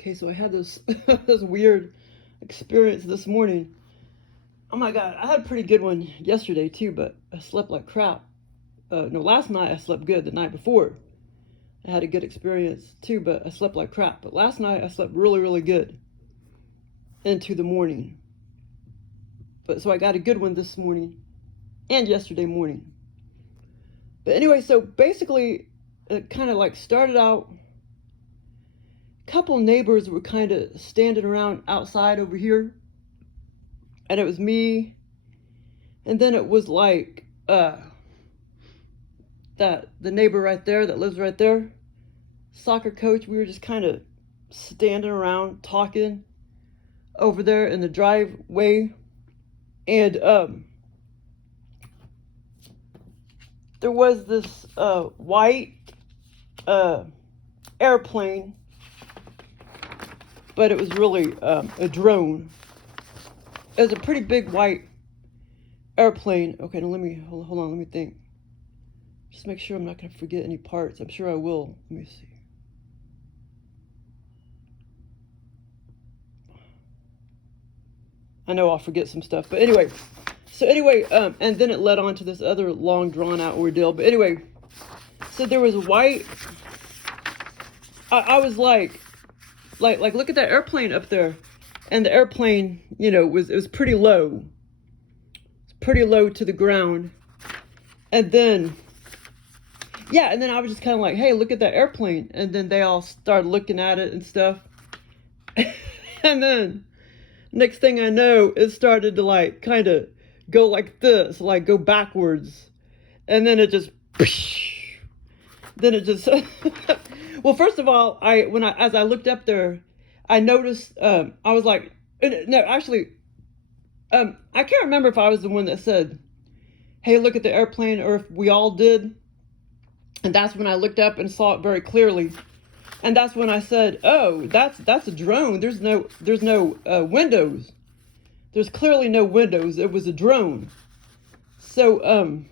Okay, so I had this this weird experience this morning. Oh my God, I had a pretty good one yesterday too, but I slept like crap. No, last night I slept good. The night before I had a good experience too, but I slept like crap. But last night I slept really, really good into the morning. But so I got a good one this morning and yesterday morning. But anyway, so basically it kind of like started out. Couple neighbors were kind of standing around outside over here, and it was me, and then it was like that the neighbor right there that lives right there, soccer coach. We were just kind of standing around talking over there in the driveway, and there was this white airplane, but it was really a drone. It was a pretty big white airplane. Okay, now let me, hold on, let me think. Just make sure I'm not going to forget any parts. I'm sure I will. Let me see. I know I'll forget some stuff, but anyway. So anyway, and then it led on to this other long drawn out ordeal. But anyway, so there was white. I was like, look at that airplane up there. And the airplane, you know, it was pretty low. It's pretty low to the ground. And then, yeah, and then I was just kind of like, hey, look at that airplane. And then they all started looking at it and stuff. And then, next thing I know, it started to like kind of go like this, like go backwards. And then it just, well, first of all, as I looked up there, I noticed, I was like, no, actually, I can't remember if I was the one that said, hey, look at the airplane, or if we all did. And that's when I looked up and saw it very clearly. And that's when I said, oh, that's a drone. There's no windows. There's clearly no windows. It was a drone. So,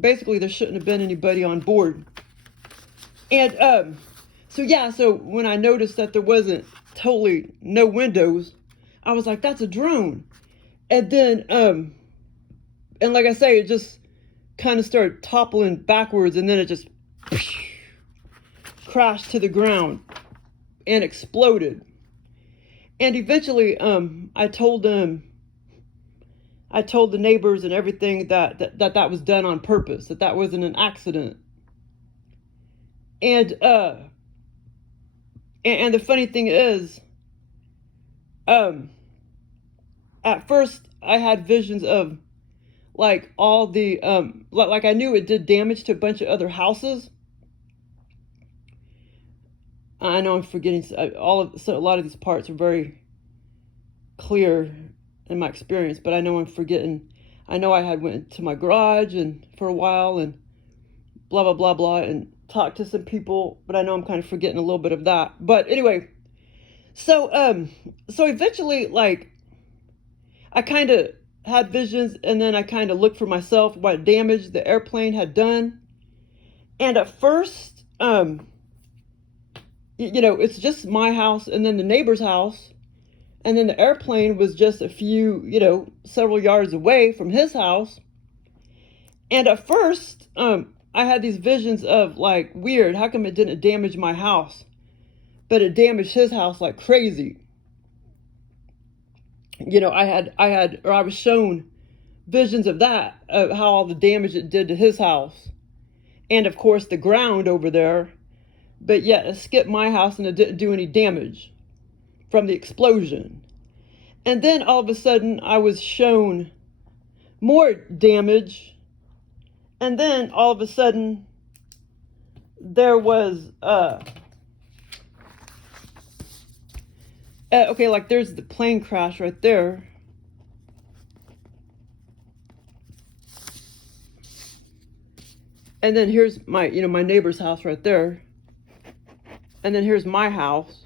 basically there shouldn't have been anybody on board. And, so yeah, so when I noticed that there wasn't totally no windows, I was like, that's a drone. And then, and like I say, it just kind of started toppling backwards, and then it just crashed to the ground and exploded. And eventually, I told the neighbors and everything that was done on purpose, that wasn't an accident. And the funny thing is, at first I had visions of like all the, like I knew it did damage to a bunch of other houses. I know I'm forgetting a lot of these parts are very clear in my experience, but I know I'm forgetting. I know I had went to my garage and for a while and blah, blah, blah, blah, and talked to some people, but I know I'm kind of forgetting a little bit of that. But anyway, so eventually, like, I kind of had visions, and then I kind of looked for myself what damage the airplane had done. And at first, you know, it's just my house and then the neighbor's house. And then the airplane was just a few, you know, several yards away from his house. And at first, I had these visions of like, weird, how come it didn't damage my house, but it damaged his house like crazy? You know, I was shown visions of that, of how all the damage it did to his house. And of course the ground over there, but yet it skipped my house and it didn't do any damage from the explosion. And then all of a sudden I was shown more damage. And then all of a sudden there was, okay, like there's the plane crash right there. And then here's my, you know, my neighbor's house right there. And then here's my house.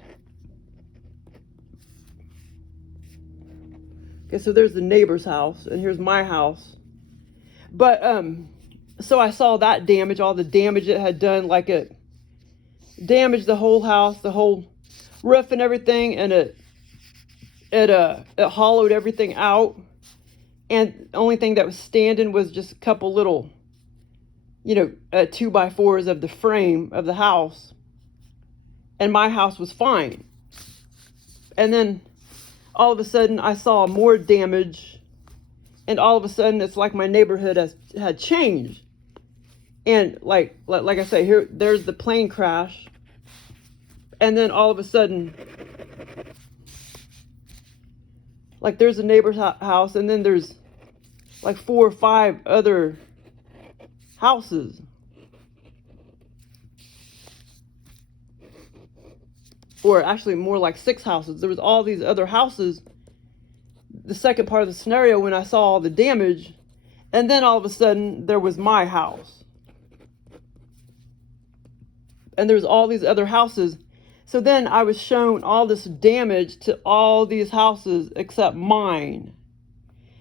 Okay, so there's the neighbor's house, and here's my house. But, so I saw that damage, all the damage it had done, like it damaged the whole house, the whole roof and everything, and it hollowed everything out. And the only thing that was standing was just a couple little, 2x4s of the frame of the house. And my house was fine. And then all of a sudden I saw more damage. And all of a sudden it's like my neighborhood had changed. And like I say, there's the plane crash. And then all of a sudden, like there's a neighbor's house, and then there's like 4 or 5 other houses. Or actually more like 6 houses. There was all these other houses. The second part of the scenario when I saw all the damage. And then all of a sudden there was my house. And there's all these other houses. So then I was shown all this damage to all these houses except mine.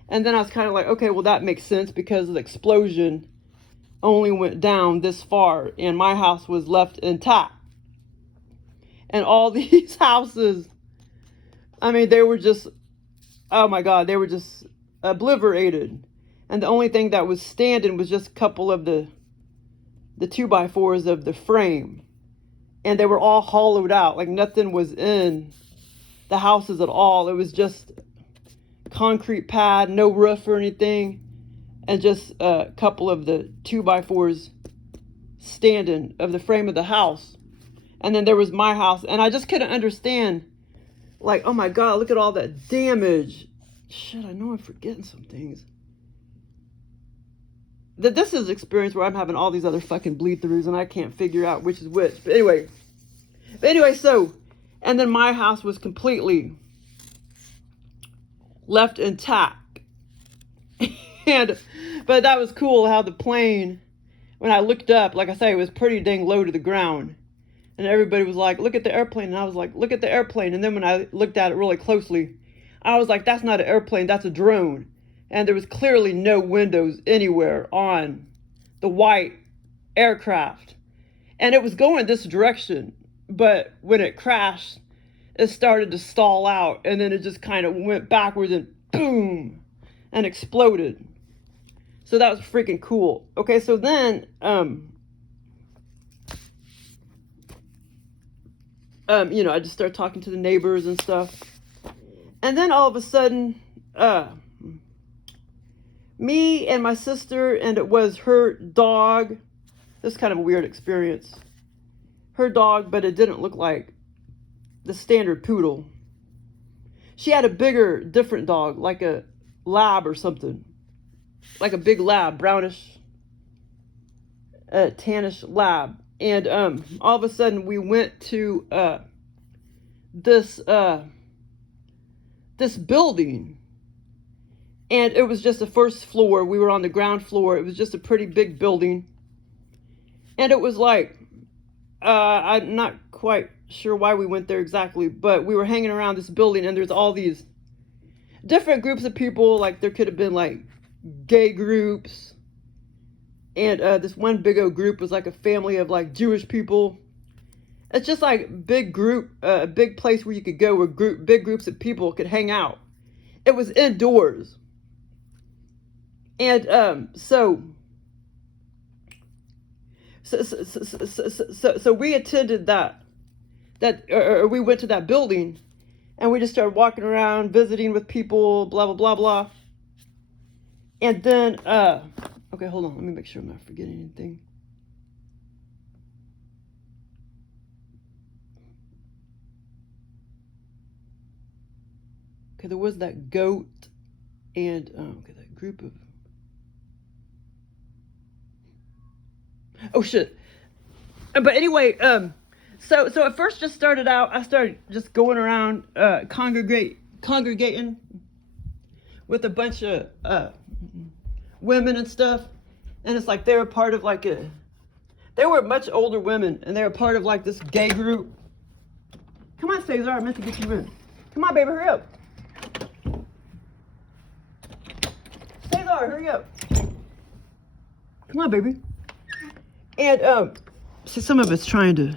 And then I was kind of like, okay, well that makes sense because the explosion only went down this far and my house was left intact. And all these houses, I mean, they were just, oh my God, they were just obliterated. And the only thing that was standing was just a couple of the 2x4s of the frame. And they were all hollowed out, like nothing was in the houses at all. It was just concrete pad, no roof or anything, and just a couple of the 2x4s standing of the frame of the house. And then there was my house, and I just couldn't understand, like, oh my God, look at all that damage. Shit, I know I'm forgetting some things. This is an experience where I'm having all these other fucking bleed throughs and I can't figure out which is which. But anyway, so, and then my house was completely left intact. But that was cool how the plane, when I looked up, like I say, it was pretty dang low to the ground. And everybody was like, look at the airplane. And I was like, look at the airplane. And then when I looked at it really closely, I was like, that's not an airplane, that's a drone. And there was clearly no windows anywhere on the white aircraft. And it was going this direction. But when it crashed, it started to stall out. And then it just kind of went backwards and boom, and exploded. So that was freaking cool. Okay, so then, I just started talking to the neighbors and stuff. And then all of a sudden, me and my sister, and it was her dog. This is kind of a weird experience. Her dog, but it didn't look like the standard poodle. She had a bigger, different dog, like a lab or something. Like a big lab, brownish, tannish lab. And all of a sudden we went to this building. And it was just the first floor. We were on the ground floor. It was just a pretty big building. And it was like, I'm not quite sure why we went there exactly, but we were hanging around this building and there's all these different groups of people. Like there could have been like gay groups. And this one big old group was like a family of like Jewish people. It's just like big group, a big place where you could go where big groups of people could hang out. It was indoors. And so we attended that we went to that building, and we just started walking around, visiting with people, blah blah blah blah. And then okay, hold on, let me make sure I'm not forgetting anything. Okay, there was that goat and okay, that group of. Oh shit. But anyway, so at first just started out, I started just going around congregating with a bunch of women and stuff. And it's like they were part of like they were much older women, and they were part of like this gay group. Come on, Cesar, I meant to get you in. Come on, baby, hurry up. Cesar, hurry up. Come on, baby. And see, some of it's trying to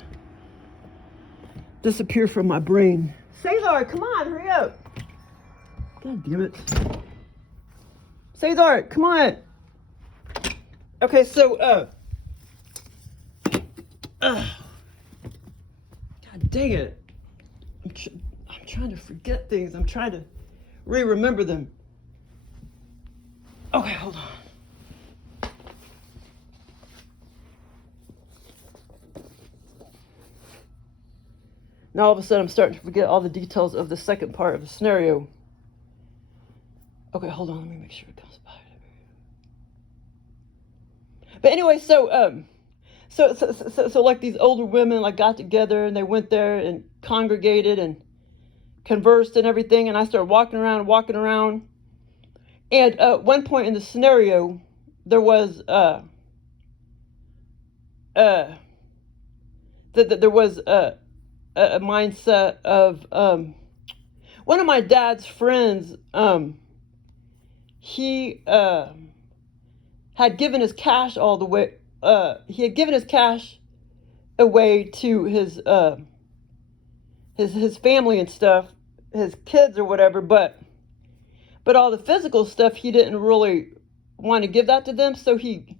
disappear from my brain. Cesar, come on, hurry up. God damn it. Cesar, come on. Okay, so, God dang it. I'm trying to forget things. I'm trying to remember them. Okay, hold on. Now all of a sudden I'm starting to forget all the details of the second part of the scenario. Okay, hold on, let me make sure it comes back. But anyway, so like these older women like got together and they went there and congregated and conversed and everything, and I started walking around. And at one point in the scenario, there was there was a mindset of one of my dad's friends. He had given his cash all the way. He had given his cash away to his family and stuff, his kids or whatever. But all the physical stuff he didn't really want to give that to them. So he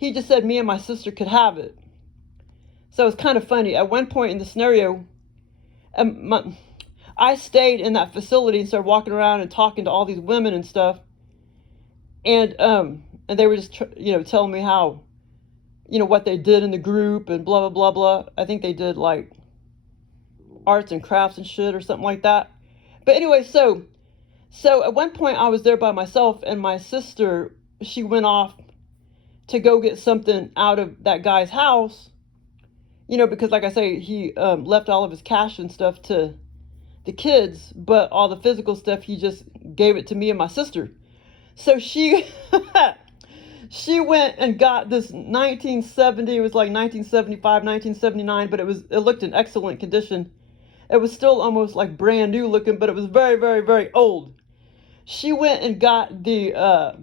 just said me and my sister could have it. So it's kind of funny. At one point in the scenario, I stayed in that facility and started walking around and talking to all these women and stuff. And they were just, telling me how, what they did in the group and blah, blah, blah, blah. I think they did like arts and crafts and shit or something like that. But anyway, so at one point I was there by myself, and my sister, she went off to go get something out of that guy's house, because like I say, he left all of his cash and stuff to the kids, but all the physical stuff, he just gave it to me and my sister. So she went and got this 1970, it was like 1975, 1979, but it looked in excellent condition. It was still almost like brand new looking, but it was very, very, very old. She went and got the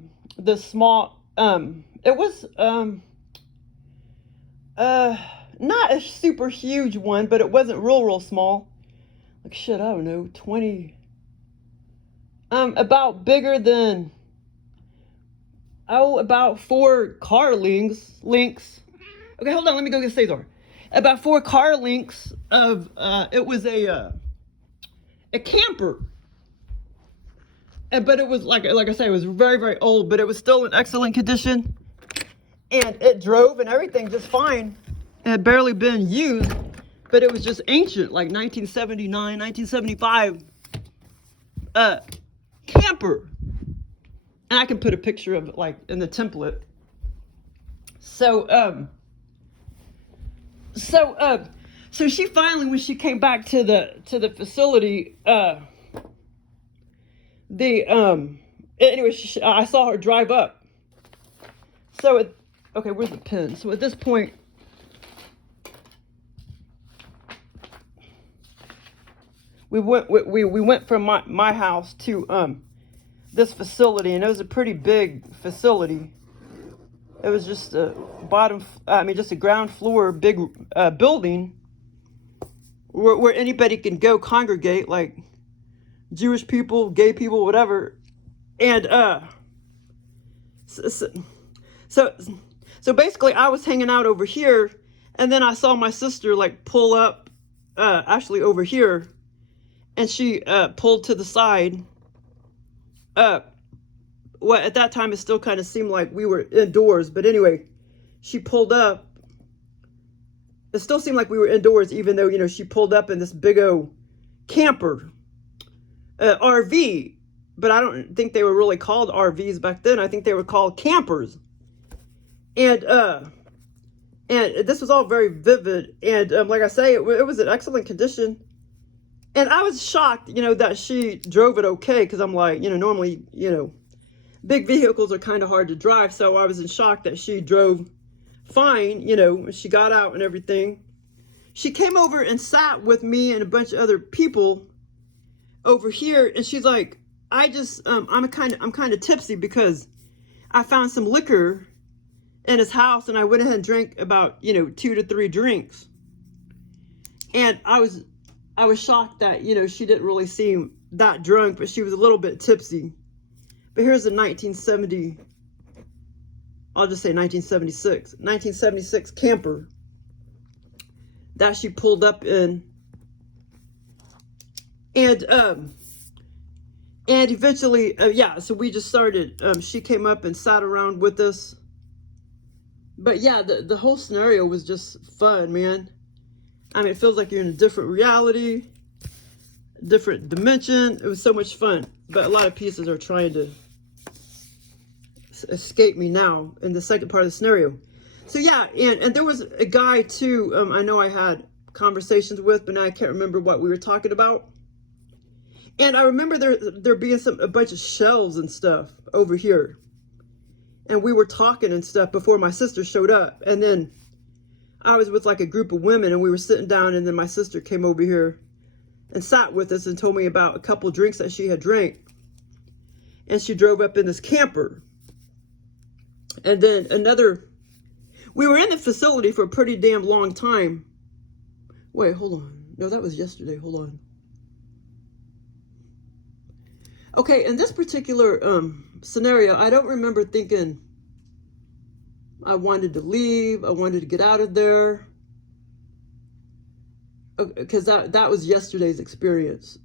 small, it was not a super huge one, but it wasn't real small. Like shit, I don't know, 20, about bigger than, about 4 car links. Okay, hold on, let me go get Cesar. About 4 car links of, it was a camper. But it was, like I say, it was very, very old, but it was still in excellent condition. And it drove and everything just fine. It had barely been used, but it was just ancient, like 1979, 1975 camper. And I can put a picture of it, like, in the template. So she finally, when she came back to the facility, anyway, I saw her drive up. So okay, where's the pen? So at this point, we went from my house to this facility, and it was a pretty big facility. It was just just a ground floor big building where anybody can go congregate, like Jewish people, gay people, whatever. And so basically I was hanging out over here, and then I saw my sister like pull up actually over here, and she pulled to the side. Well, at that time it still kind of seemed like we were indoors, but anyway, she pulled up. It still seemed like we were indoors, even though, she pulled up in this big old camper RV, but I don't think they were really called RVs back then. I think they were called campers. And this was all very vivid. And like I say, it was in excellent condition. And I was shocked, that she drove it okay, because I'm like, normally, big vehicles are kind of hard to drive. So I was in shock that she drove fine, she got out and everything. She came over and sat with me and a bunch of other people over here, and she's like, I'm kind of tipsy because I found some liquor in his house, and I went ahead and drank about 2 to 3 drinks. And I was I was shocked that, you know, she didn't really seem that drunk, but she was a little bit tipsy. But here's a 1970, I'll just say 1976 camper that she pulled up in. And eventually, yeah, so we just started, she came up and sat around with us. But yeah, the whole scenario was just fun, man. I mean, it feels like you're in a different reality, different dimension. It was so much fun. But a lot of pieces are trying to escape me now in the second part of the scenario. So yeah, and there was a guy too, I know I had conversations with, but now I can't remember what we were talking about. And I remember there being a bunch of shelves and stuff over here. And we were talking and stuff before my sister showed up. And then I was with like a group of women and we were sitting down, and then my sister came over here and sat with us and told me about a couple drinks that she had drank. And she drove up in this camper. And then we were in the facility for a pretty damn long time. Wait, hold on. No, that was yesterday. Hold on. Okay, in this particular scenario, I don't remember thinking I wanted to leave. I wanted to get out of there. Because that was yesterday's experience.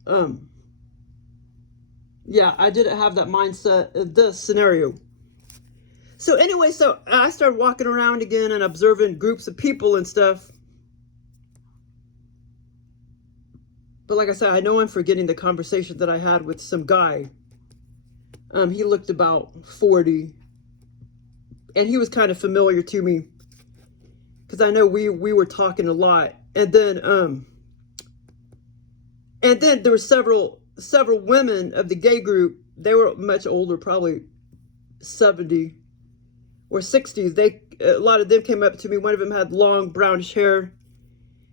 Yeah, I didn't have that mindset of this scenario. So anyway, so I started walking around again and observing groups of people and stuff. But like I said, I know I'm forgetting the conversation that I had with some guy. He looked about 40. And he was kind of familiar to me. Because I know we were talking a lot. And then there were several women of the gay group. They were much older, probably 70 or 60s. A lot of them came up to me. One of them had long brownish hair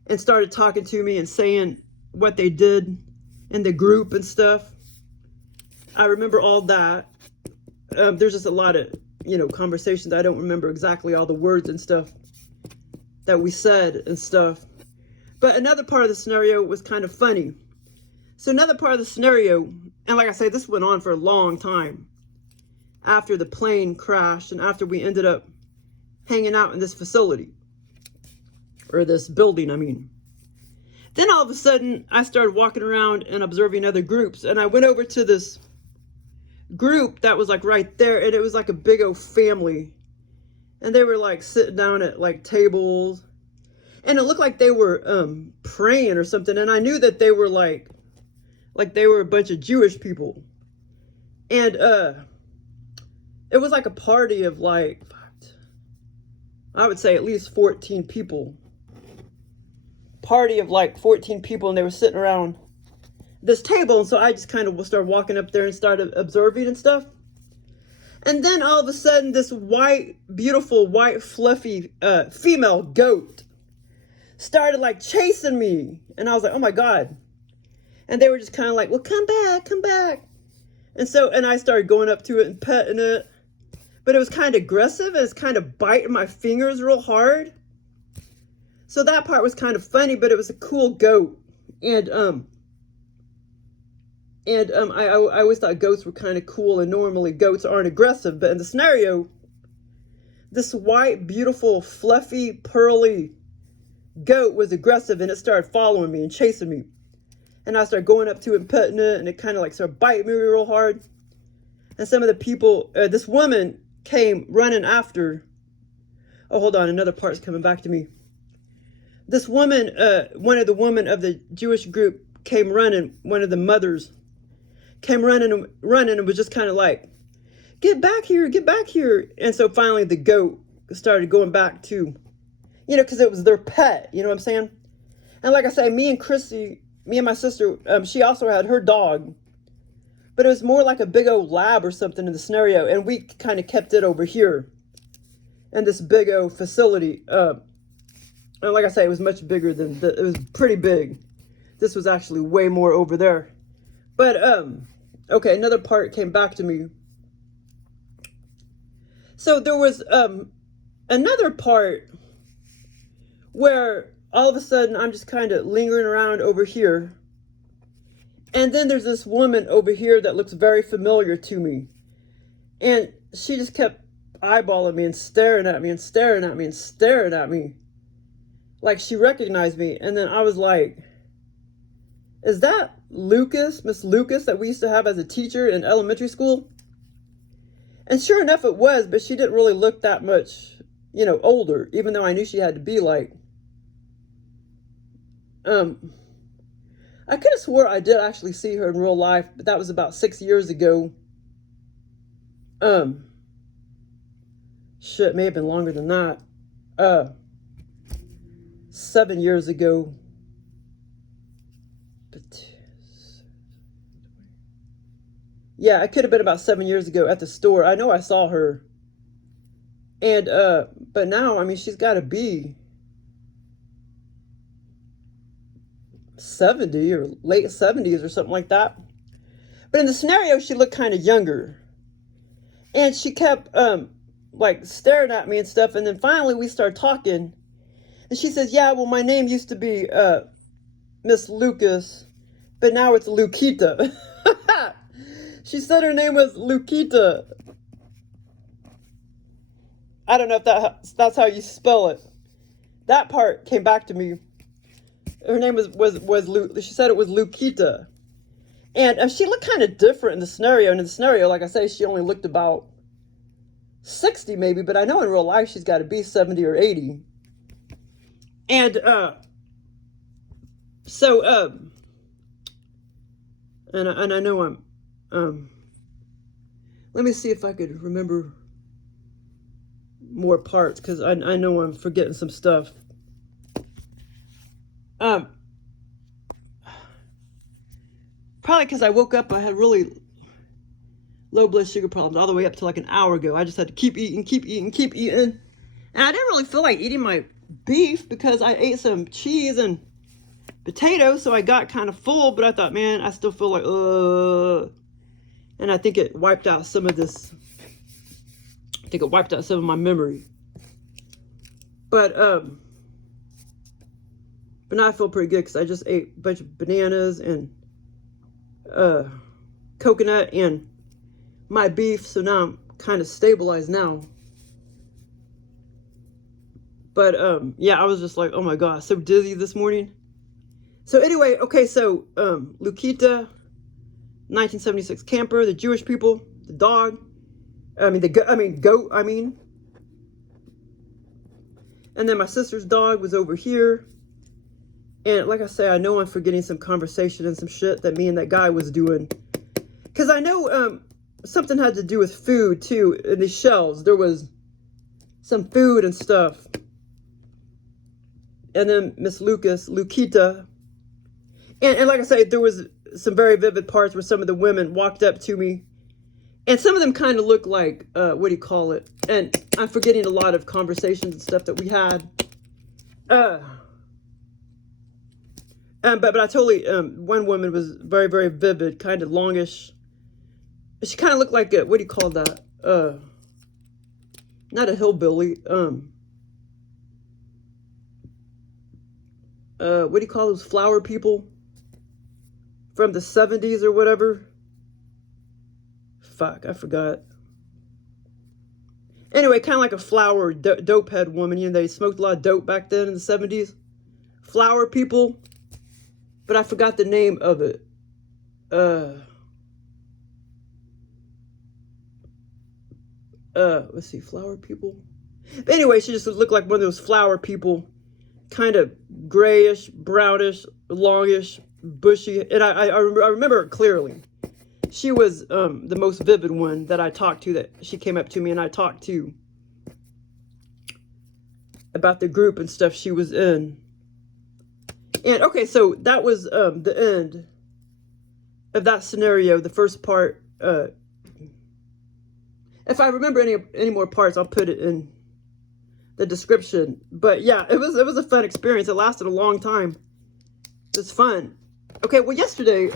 and started talking to me and saying what they did in the group and stuff. I remember all that. There's just a lot of, you know, conversations. I don't remember exactly all the words and stuff that we said and stuff. But another part of the scenario was kind of funny. So another part of the scenario, and like I say, this went on for a long time after the plane crashed and after we ended up hanging out in this facility, or this building, I mean. Then all of a sudden, I started walking around and observing other groups, and I went over to this group that was like right there, and it was like a big old family, and they were like sitting down at like tables, and it looked like they were praying or something, and I knew that they were like they were a bunch of Jewish people, and it was like a party of like, I would say at least 14 people. Party of like 14 people, and they were sitting around this table. And so I just kind of started walking up there and started observing and stuff. And then all of a sudden, this white, beautiful, white, fluffy female goat started like chasing me. And I was like, oh my God. And they were just kind of like, well, come back, come back. And I started going up to it and petting it. But it was kind of aggressive. It was kind of biting my fingers real hard. So that part was kind of funny, but it was a cool goat. And I always thought goats were kind of cool, and normally goats aren't aggressive. But in the scenario, this white, beautiful, fluffy, pearly goat was aggressive, and it started following me and chasing me. And I started going up to it and petting it, and it kind of like started biting me real hard. And some of the people, this woman came running after. Oh, hold on, another part's coming back to me. This woman, one of the women of the Jewish group came running, one of the mothers came running and was just kind of like, get back here, get back here. And so finally the goat started going back to, you know, because it was their pet, you know what I'm saying? And like I say, me and my sister, she also had her dog, but it was more like a big old lab or something in the scenario. And we kind of kept it over here in this big old facility. And like I say, it was much bigger than, it was pretty big. This was actually way more over there. But, okay, another part came back to me. So there was another part where all of a sudden, I'm just kind of lingering around over here. And then there's this woman over here that looks very familiar to me. And she just kept eyeballing me and staring at me and staring at me and staring at me. Like she recognized me. And then I was like, is that Lucas, Miss Lucas, that we used to have as a teacher in elementary school? And sure enough, it was, but she didn't really look that much, you know, older, even though I knew she had to be like, I could have swore I did actually see her in real life, but that was about 6 years ago. Shit, may have been longer than that. 7 years ago. But yeah, it could have been about 7 years ago at the store. I know I saw her. And but now, I mean, she's got to be 70 or late 70s or something like that. But in the scenario, she looked kind of younger. And she kept like staring at me and stuff. And then finally we started talking. And she says, yeah, well, my name used to be Miss Lucas, but now it's LUKITA. She said her name was LUKITA. I don't know if that's how you spell it. That part came back to me. Her name was she said it was LUKITA. And she looked kind of different in the scenario. And in the scenario, like I say, she only looked about 60 maybe, but I know in real life she's got to be 70 or 80. And so and I know I'm let me see if I could remember more parts, because I know I'm forgetting some stuff. Probably because I woke up, I had really low blood sugar problems all the way up to like an hour ago. I just had to keep eating. And I didn't really feel like eating my beef because I ate some cheese and potatoes, so I got kind of full, but I thought, man, I still feel like, and I think it wiped out some of this. I think it wiped out some of my memory. But now I feel pretty good because I just ate a bunch of bananas and coconut and my beef, so now I'm kind of stabilized now. But yeah, I was just like, oh my god, so dizzy this morning. So anyway, okay, so LUKITA, 1976 camper, the Jewish people, the dog, goat. And then my sister's dog was over here. And like I say, I know I'm forgetting some conversation and some shit that me and that guy was doing. Because I know something had to do with food, too. In the shelves, there was some food and stuff. And then Miss Lucas, LUKITA. And like I say, there was some very vivid parts where some of the women walked up to me. And some of them kind of looked like, what do you call it? And I'm forgetting a lot of conversations and stuff that we had. But I totally, one woman was very, very vivid, kind of longish. She kind of looked like a, what do you call that? Not a hillbilly. What do you call those flower people? From the 70s or whatever? Fuck, I forgot. Anyway, kind of like a flower dope head woman. You know, they smoked a lot of dope back then in the 70s. Flower people. But I forgot the name of it. Let's see, flower people. But anyway, she just looked like one of those flower people. Kind of grayish, brownish, longish, bushy. And I remember it clearly. She was the most vivid one that I talked to, that she came up to me and I talked to about the group and stuff she was in. And okay, so that was the end of that scenario, the first part. If I remember any more parts, I'll put it in the description. But yeah, it was a fun experience. It lasted a long time. It was fun. Okay, well yesterday,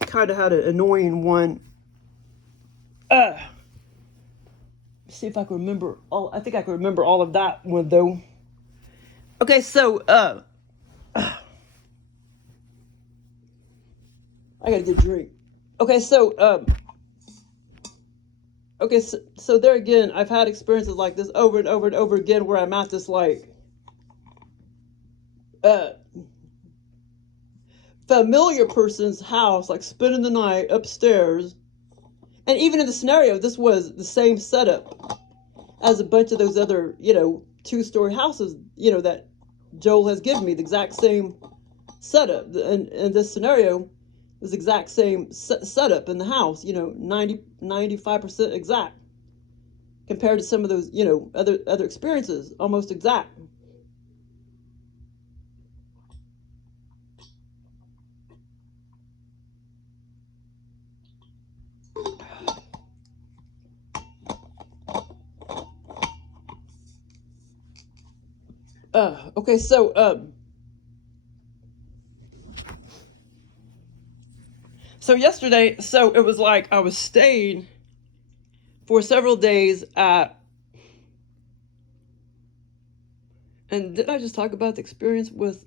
kind of had an annoying one. See if I can remember all. I think I can remember all of that one though. Okay, so I gotta get a drink. Okay, so okay, so there again, I've had experiences like this over and over and over again where I'm at this like familiar person's house, like spending the night upstairs. And even in the scenario, this was the same setup as a bunch of those other, 2-story houses, that Joel has given me, the exact same setup. And in this scenario, was the exact same setup in the house, 95% exact, compared to some of those, other experiences, almost exact. Okay, so yesterday, so it was like I was staying for several days at, and did I just talk about the experience with,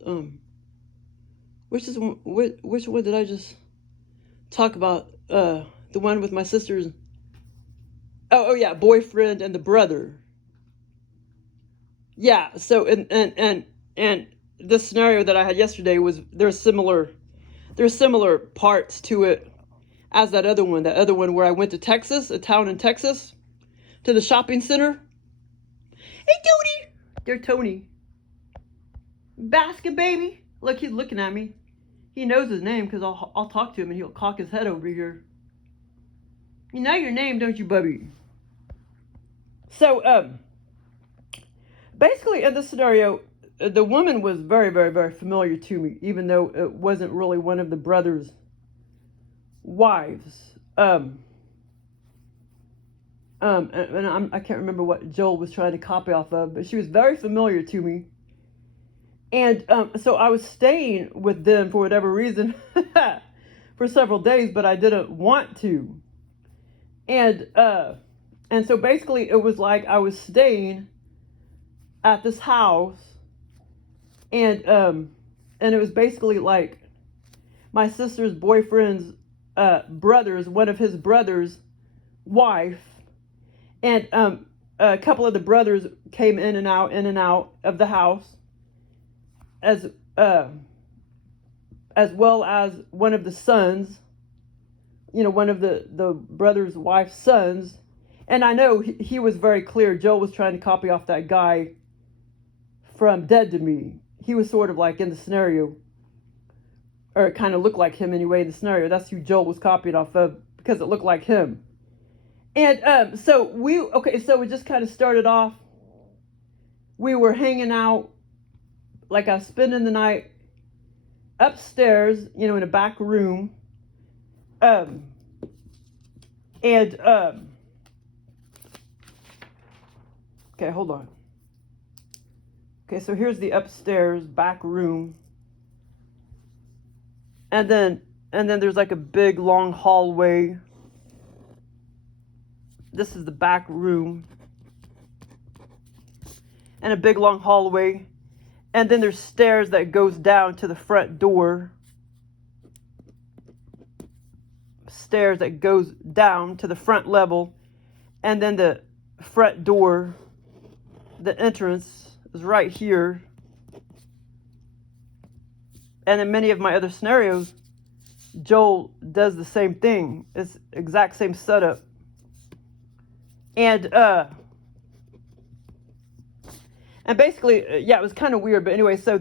which one did I just talk about? The one with my sister's, oh yeah, boyfriend and the brother. Yeah, so and this scenario that I had yesterday was there's similar parts to it as that other one where I went to Texas, a town in Texas, to the shopping center. Hey Tony, they're Tony. Basket baby. Look, he's looking at me. He knows his name because I'll talk to him and he'll cock his head over here. You know your name, don't you, Bubby? So basically in this scenario, the woman was very, very, very familiar to me, even though it wasn't really one of the brothers' wives. And I can't remember what Joel was trying to copy off of, but she was very familiar to me. And so I was staying with them for whatever reason for several days, but I didn't want to. And so basically it was like I was staying at this house, and it was basically like my sister's boyfriend's one of his brothers' wife, and a couple of the brothers came in and out of the house, as well as one of the sons, one of the brother's wife's sons. And I know he was very clear. Joel was trying to copy off that guy from Dead to Me. He was sort of like in the scenario, or it kind of looked like him anyway in the scenario. That's who Joel was copied off of because it looked like him. And so it just kind of started off. We were hanging out, like I was spending the night upstairs, in a back room. Okay, hold on. Okay, so here's the upstairs back room. And then there's like a big long hallway. This is the back room. And a big long hallway. And then there's stairs that goes down to the front door. Stairs that goes down to the front level. And then the front door, the entrance is right here. And in many of my other scenarios, Joel does the same thing. It's exact same setup. And basically, it was kind of weird. But anyway, so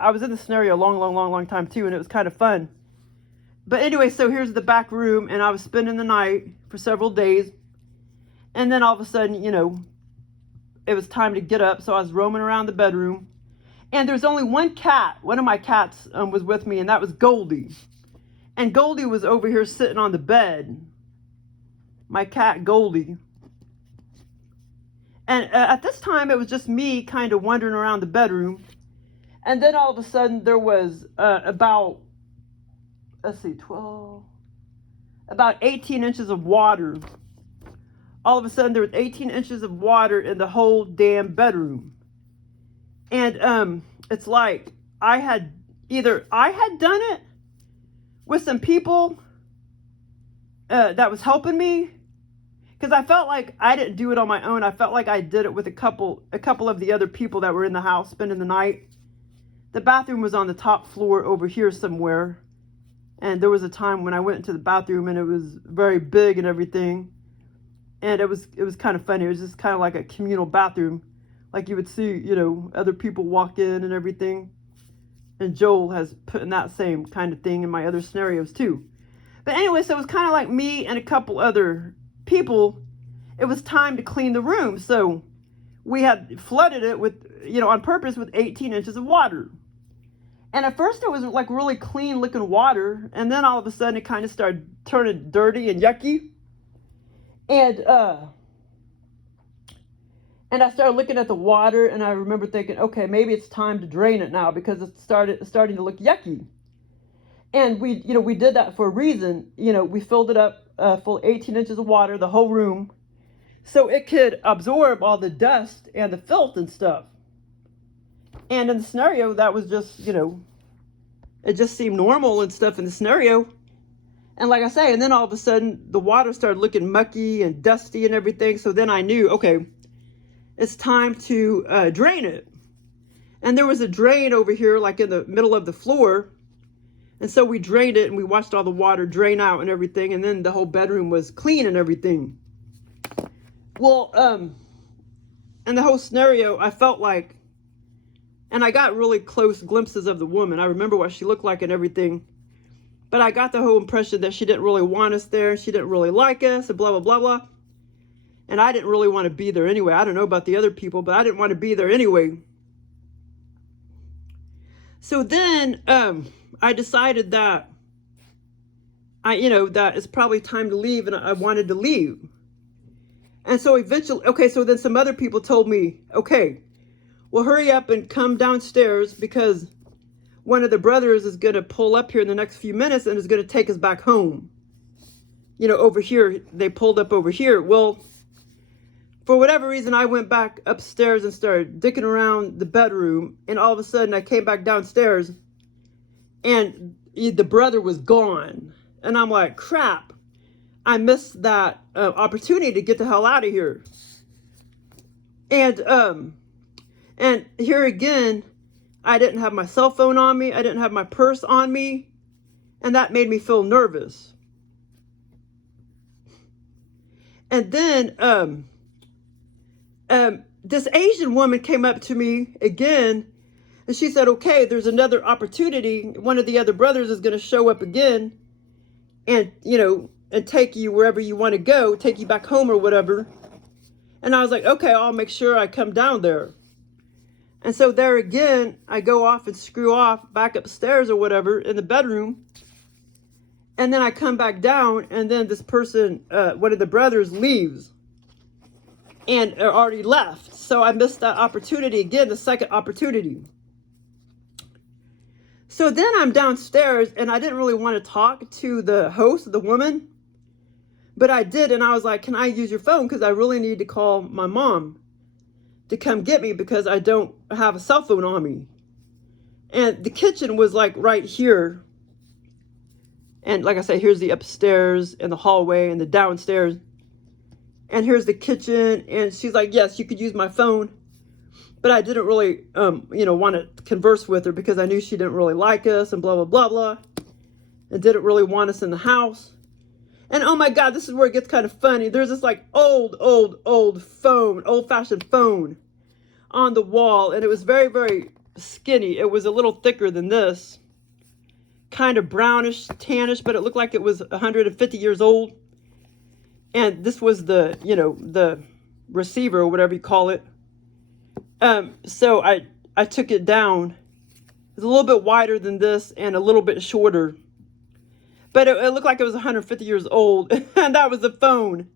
I was in the scenario a long time too, and it was kind of fun. But anyway, so here's the back room, and I was spending the night for several days. And then all of a sudden, it was time to get up, so I was roaming around the bedroom. And there's only one cat. One of my cats was with me, and that was Goldie. And Goldie was over here sitting on the bed. My cat, Goldie. And at this time, it was just me kind of wandering around the bedroom. And then all of a sudden, there was about 18 inches of water. All of a sudden, there was 18 inches of water in the whole damn bedroom. And it's like I had done it with some people that was helping me, because I felt like I didn't do it on my own. I felt like I did it with a couple of the other people that were in the house spending the night. The bathroom was on the top floor over here somewhere. And there was a time when I went into the bathroom and it was very big and everything. And it was kind of funny. It was just kind of like a communal bathroom. Like you would see, you know, other people walk in and everything. And Joel has put in that same kind of thing in my other scenarios too. But anyway, so it was kind of like me and a couple other people. It was time to clean the room. So we had flooded it with, you know, on purpose with 18 inches of water. And at first it was like really clean looking water. And then all of a sudden it kind of started turning dirty and yucky. And I started looking at the water and I remember thinking, okay, maybe it's time to drain it now because it's starting to look yucky. And we did that for a reason. You know, we filled it up full 18 inches of water, the whole room, so it could absorb all the dust and the filth and stuff. And in the scenario, that was just, you know, it just seemed normal and stuff in the scenario. And like I say, and then all of a sudden, the water started looking mucky and dusty and everything. So then I knew, okay, it's time to drain it. And there was a drain over here, like in the middle of the floor. And so we drained it and we watched all the water drain out and everything. And then the whole bedroom was clean and everything. Well, in the whole scenario, I felt like, and I got really close glimpses of the woman. I remember what she looked like and everything. But I got the whole impression that she didn't really want us there. She didn't really like us and blah, blah, blah, blah. And I didn't really want to be there anyway. I don't know about the other people, but I didn't want to be there anyway. So then I decided that that it's probably time to leave, and I wanted to leave. And so eventually, okay, so then some other people told me, okay, well, hurry up and come downstairs because one of the brothers is going to pull up here in the next few minutes and is going to take us back home. You know, over here, they pulled up over here. Well, for whatever reason, I went back upstairs and started dicking around the bedroom. And all of a sudden, I came back downstairs and the brother was gone. And I'm like, crap, I missed that opportunity to get the hell out of here. And here again, I didn't have my cell phone on me. I didn't have my purse on me. And that made me feel nervous. And then this Asian woman came up to me again. And she said, okay, there's another opportunity. One of the other brothers is going to show up again. And, you know, and take you wherever you want to go. Take you back home or whatever. And I was like, okay, I'll make sure I come down there. And so there again, I go off and screw off back upstairs or whatever in the bedroom. And then I come back down and then this person, one of the brothers leaves and already left. So I missed that opportunity again, the second opportunity. So then I'm downstairs and I didn't really want to talk to the host, the woman, but I did. And I was like, can I use your phone? Because I really need to call my mom to come get me because I don't have a cell phone on me. And the kitchen was like right here. And like I say, here's the upstairs and the hallway and the downstairs. And here's the kitchen. And she's like, yes, you could use my phone. But I didn't really, want to converse with her because I knew she didn't really like us and blah, blah, blah, blah. And didn't really want us in the house. And oh my God, this is where it gets kind of funny. There's this like old phone, old-fashioned phone on the wall. And it was very, very skinny. It was a little thicker than this. Kind of brownish, tannish, but it looked like it was 150 years old. And this was the, the receiver or whatever you call it. So I took it down. It was a little bit wider than this and a little bit shorter. But it looked like it was 150 years old. And that was the phone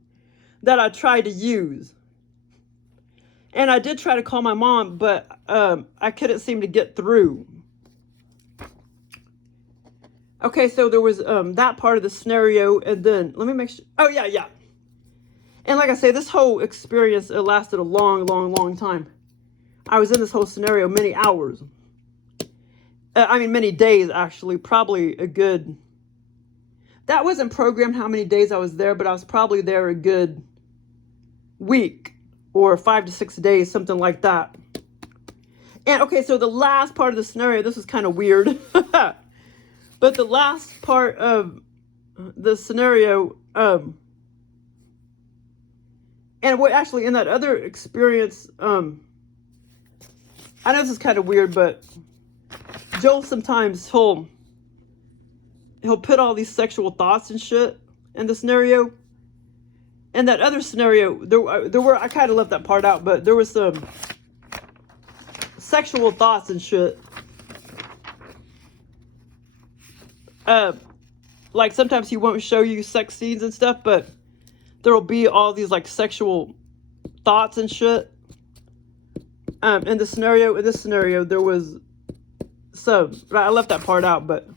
that I tried to use. And I did try to call my mom, but I couldn't seem to get through. Okay, so there was that part of the scenario. And then, let me make sure. Oh, yeah. And like I say, this whole experience, it lasted a long, long, long time. I was in this whole scenario many hours. I mean, many days, actually. Probably a good... That wasn't programmed how many days I was there, but I was probably there a good week or 5 to 6 days, something like that. And okay, so the last part of the scenario, this is kind of weird. But the last part of the scenario, and what actually in that other experience, I know this is kind of weird, but Joel sometimes he'll put all these sexual thoughts and shit in the scenario. And that other scenario, there were, I kind of left that part out, but there was some sexual thoughts and shit. Like sometimes he won't show you sex scenes and stuff, but there'll be all these like sexual thoughts and shit. In this scenario, there was some, I left that part out, but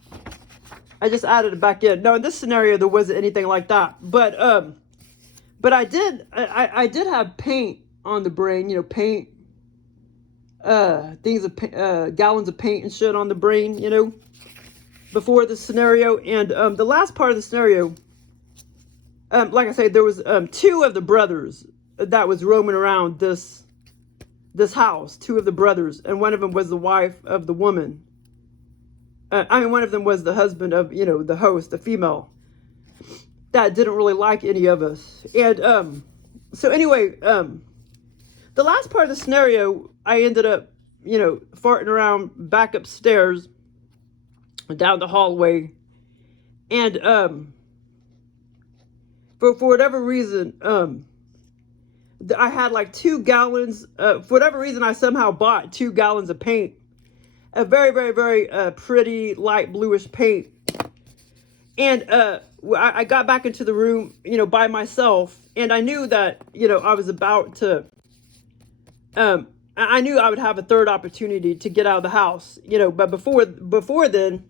I just added it back in. No, in this scenario, there wasn't anything like that. But I did have paint on the brain, you know, paint, things of, gallons of paint and shit on the brain, you know, before the scenario. And, the last part of the scenario, like I said, there was, 2 of the brothers that was roaming around this house, 2 of the brothers, and one of them was the wife of the woman. I mean, one of them was the husband of, you know, the host, the female, that didn't really like any of us. And, so anyway, the last part of the scenario, I ended up, you know, farting around back upstairs, down the hallway. And, for whatever reason, I had like 2 gallons, for whatever reason, I somehow bought 2 gallons of paint. A very, very, very pretty light bluish paint. And I got back into the room, you know, by myself. And I knew that, you know, I was about to, I knew I would have a third opportunity to get out of the house, you know. But before then,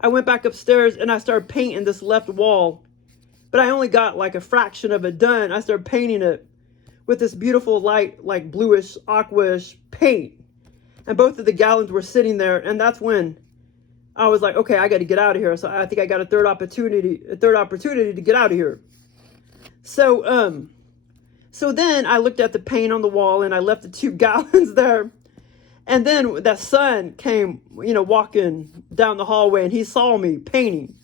I went back upstairs and I started painting this left wall. But I only got like a fraction of it done. I started painting it with this beautiful light, like bluish, aquish paint. And both of the gallons were sitting there. And that's when I was like, okay, I got to get out of here. So I think I got a third opportunity to get out of here. So, so then I looked at the paint on the wall and I left the 2 gallons there. And then that son came, you know, walking down the hallway and he saw me painting.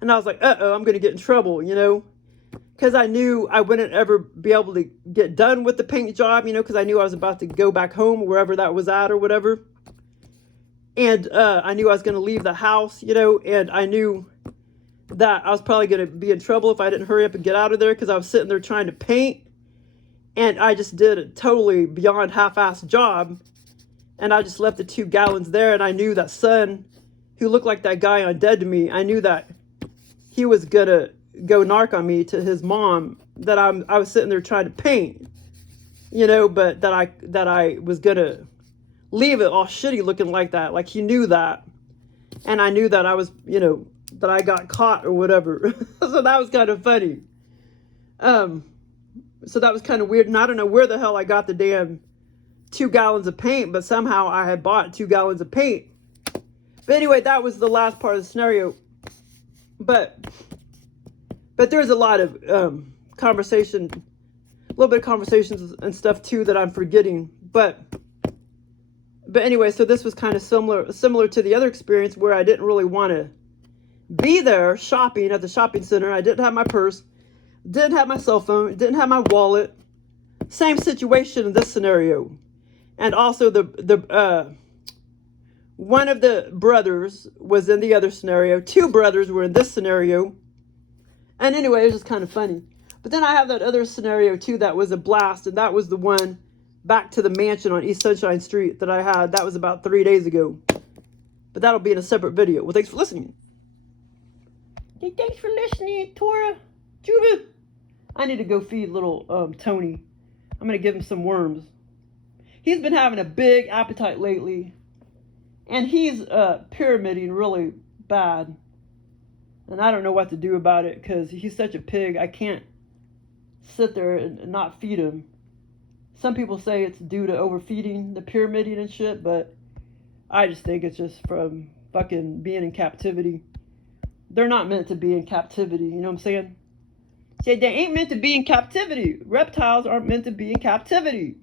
And I was like, uh-oh, I'm going to get in trouble, you know. Because I knew I wouldn't ever be able to get done with the paint job, you know, because I knew I was about to go back home, wherever that was at or whatever. And I knew I was going to leave the house, you know, and I knew that I was probably going to be in trouble if I didn't hurry up and get out of there because I was sitting there trying to paint. And I just did a totally beyond half-assed job. And I just left the 2 gallons there. And I knew that son, who looked like that guy on Dead to Me, I knew that he was going to go narc on me to his mom, that I was sitting there trying to paint, you know, but that I was gonna leave it all shitty looking like that. Like he knew that, and I knew that I was, you know, that I got caught or whatever. So that was kind of funny. So that was kind of weird, and I don't know where the hell I got the damn 2 gallons of paint, but somehow I had bought 2 gallons of paint. But anyway, that was the last part of the scenario. But there's a lot of conversation, a little bit of conversations and stuff too that I'm forgetting. But anyway, so this was kind of similar to the other experience where I didn't really want to be there shopping at the shopping center. I didn't have my purse, didn't have my cell phone, didn't have my wallet. Same situation in this scenario. And also the one of the brothers was in the other scenario. 2 brothers were in this scenario. And anyway, it was just kind of funny. But then I have that other scenario too that was a blast. And that was the one back to the mansion on East Sunshine Street that I had. That was about 3 days ago. But that'll be in a separate video. Well, thanks for listening. Hey, thanks for listening, Tora. Judith. I need to go feed little Tony. I'm going to give him some worms. He's been having a big appetite lately. And he's pyramiding really bad. And I don't know what to do about it because he's such a pig. I can't sit there and not feed him. Some people say it's due to overfeeding, the pyramiding and shit, but I just think it's just from fucking being in captivity. They're not meant to be in captivity, you know what I'm saying? Say they ain't meant to be in captivity. Reptiles aren't meant to be in captivity.